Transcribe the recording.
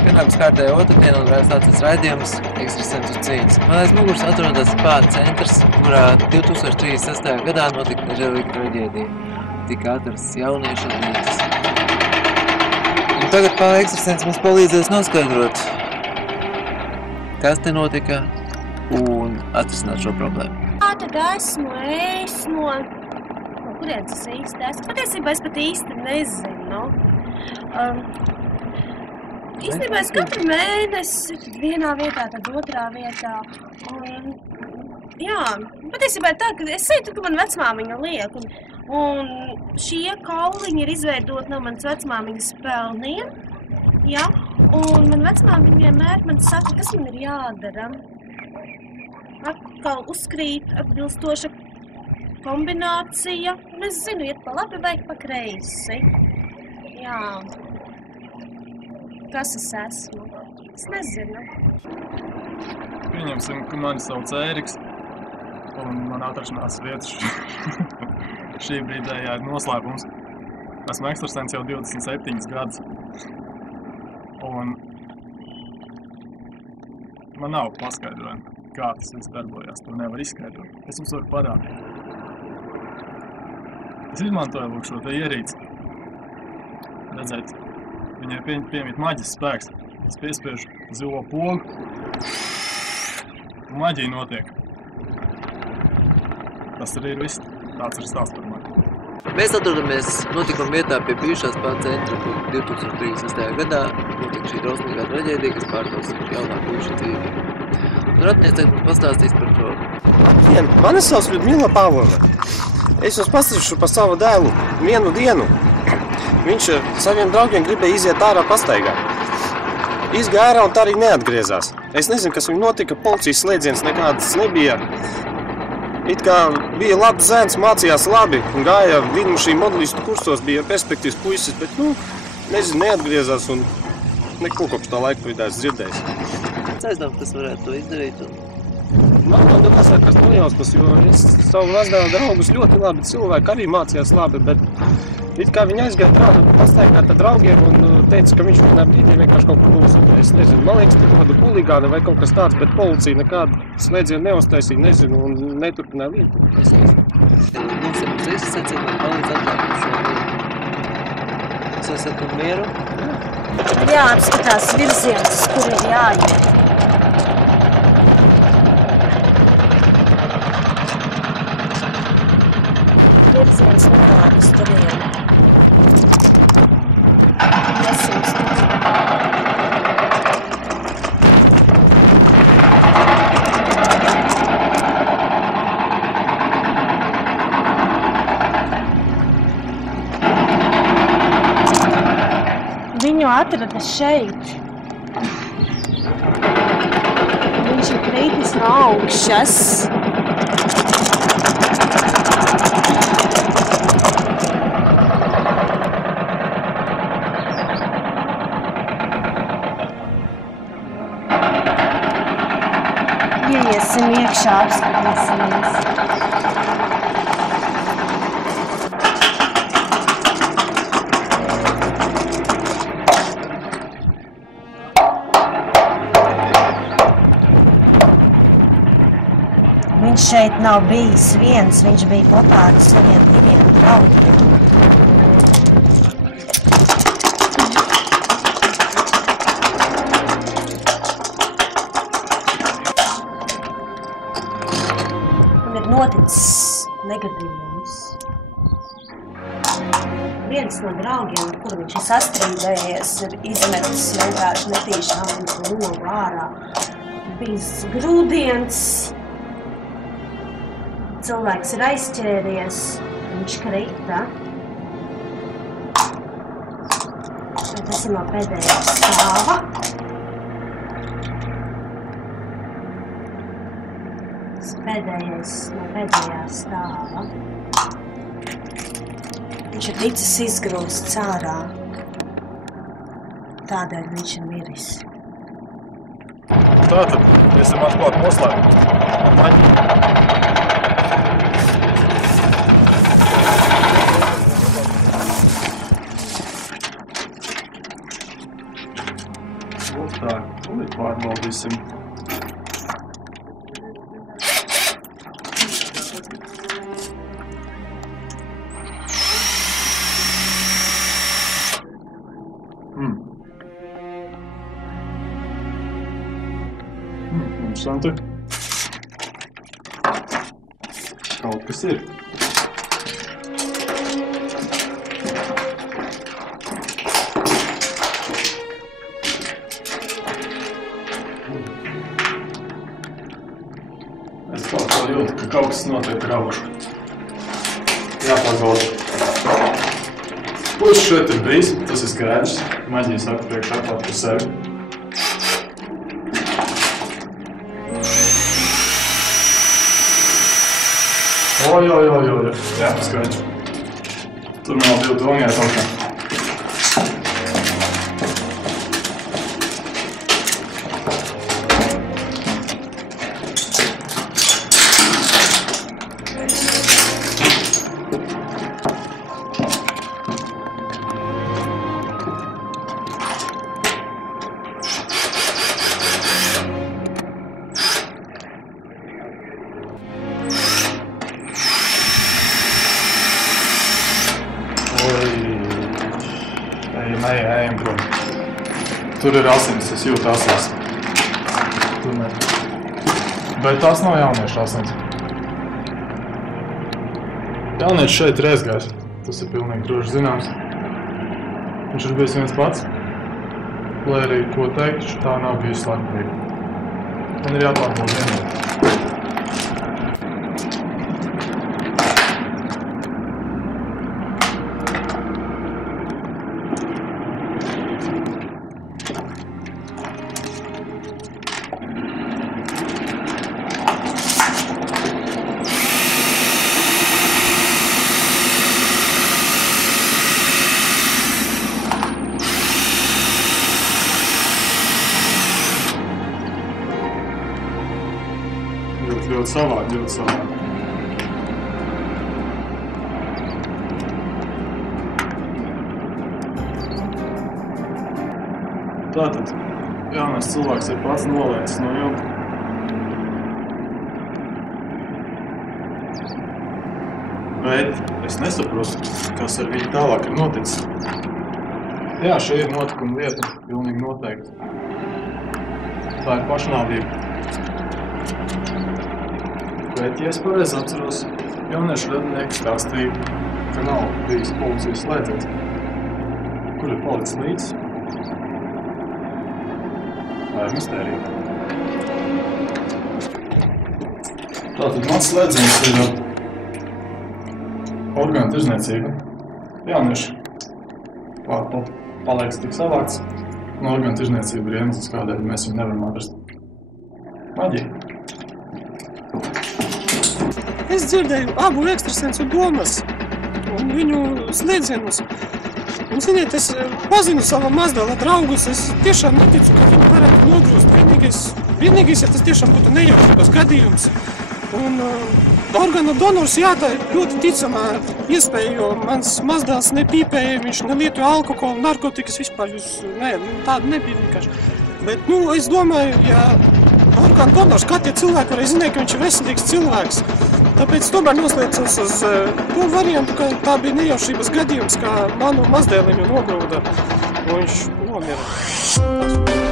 Pienākas kārtēja otrdiena un vēl sācies raidījums Ekstrasensu cīņas. Man aiz muguras atrodas Spāra centrs, kurā 2036. gadā notika nežēlīga traģēdija. Tika atrasts jauniešu līdzes. Un tagad Ekstrasens mums palīdzēs noskaidrot, kas te notika un atrisināt šo problēmu. Tad esmu es no kurienes es īsti esmu? Patiesībā es pat īsti nezinu. Īstenībā es katru mēnesi vienā vietā, tad otrā vietā. Jā, patiesībā ir tā, ka es seju, ka man vecmāmiņa liek. Un šie kauliņi ir izveidoti no manas vecmāmiņas pelniem. Jā, un man vecmāmiņa vienmēr man saka, kas man ir jādara. Atkal uzkrīt atbilstoša kombinācija. Un es zinu, iet pa labi vai pa kreisi. Jā. Kas es esmu? Es nezinu. Pieņemsim, ka mani sauc Ēriks, un man atrašanās vietas šī brīdējā ir noslēpums. Esmu ekstrasens jau 27 gadus. Un man nav paskaidrojumi, kā tas viss darbojās. To nevar izskaidrot. Es jums varu parādīt. Es izmantoju lūk šo te ierīci. Redzēt, viņai piemīt maģis spēks. Es piespiežu zilo pogu, un maģija notiek. Tas arī ir viss. Tāds ir stāsts par mani. Mēs atrodamies notikuma vietā pie bijušā Spāra centra, kur 2036. gadā notika šī drausmīgā traģēdija, kas pārtos jaunā puiša dzīvību. Un Ratnieks tagad mums pastāstīs par to. Labdien, mani sauc Ļudmila Pavlova. Es jums pastāstīšu par savu dēlu vienu dienu. Viņš ar saviem draugiem gribēja iziet ārā pastaigā. Izgāja ārā un tā arī neatgriezās. Es nezinu, kas viņam notika, policijas slēdziens nekādas nebija. It kā bija labs zēns, mācījās labi un gāja vidmašīnu modelistu kursos, bija perspektīvas puisis, bet, nezinu, neatgriezās un neko kopš tā laika vidēs dzirdējis. Es aizdomāju, kas varētu to izdarīt. Man domās, kas nojausmas, jo es savu mazdēlu draugus ļoti labi cilvēki arī mācījās labi, bet it kā viņi aizgāja pastaigāt ar draugiem un teica, ka viņš vienā brīdī vienkārši kaut kur būs. Es nezinu, man liekas, ka kādu huligāna vai kaut kas tāds, bet policija nekādu slēdzienu neuztaisīja, nezinu, un neturpināja lietu. Es nezinu. Mums ir visi secināti palīdz atklāt šo lietu. Jūs esat un mieru? Jāapskatās virziens, kur ir jāiet. Virziens nekādas turieni. Viņu atrada šeit. Viņš ir kritis no augšas. Iesim iekšā, apskatīsimies. Viņš šeit nav bijis viens, viņš bija kopā ar saviem diviem draugiem. Un ir noticis negadījums. Viens no draugiem, ar kuru viņš ir sastrīdējies, ir izmetis vienkārši netīšām logu ārā. Bijis grūdienis. Cilvēks ir aizķēries, viņš krita. Tas ir no pēdējā stāva. pēdējais no pēdējā stāva. Viņš ir ticis izgrūsts ārā. Tādēļ viņš ir miris. Tātad, esam atklāt noslēgumu. Maģi. Tā, tūlīt pārbaudīsim. Interesanti. Kaut kas ir. Es kaut kā jūtu, ka kaut kas notiek raušu. Jāpagauda. Kurš šeit ir bijis, tas ir skaidrs. Maģija saka priekš atklāt par sevi. Oj. Jā, skaidrs. Tur nav divu domājāt augšā. Ejam prom. Tur ir asins, es jūtu asins. Tur ne. Bet tās nav jauniešu asins. Jaunieši šeit ir aizgājis. Tas ir pilnīgi droši zināms. Viņš ir bijis viens pats. Lai arī ko teikt, tā nav bijusi slepkavība. Man ir jāpārbauda vienot. Ļoti savādi. Tātad, jaunais cilvēks ir pats nolēcis no jumta. Bet es nesaprotu, kas ar viņu tālāk ir noticis. Jā, šī ir notikuma vieta, pilnīgi noteikti. Tā ir pašnāvība. Bet, ja es pareizi atceros, jauniešu radinieki stāstīja, ka nav bijis policijas slēdziens. Kur ir palicis līdz? Tā ir mistērija. Tātad mans slēdziens ir orgānu tirzniecība. Jaunieši paliek tik savāks, un orgānu tirzniecība ir iemesls, kādēļ mēs viņu nevaram atrast. Maģija. Es dzirdēju abu ekstrasensu domas un viņu slēdzienus. Un, ziniet, es pazinu savu mazdēla draugus, es tiešām neticu, ka viņi varētu nogrūst. Vienīgais, ja tas tiešām būtu nejaušības gadījums. Un orgānu donors, jā, tā ir ļoti ticamā iespēja, jo mans mazdēls nepīpēja, viņš nelietoja alkoholu, narkotikas vispār, tāda nebija vienkārši. Bet, es domāju, ja orgānu donors, kā tie cilvēki varēja zināt, ka viņš ir veselīgs cilvēks. Tāpēc tomēr noslēdzos uz to variantu, ka tā bija nejaušības gadījums, kā manu mazdēliņu nogrūda, un viņš nomira.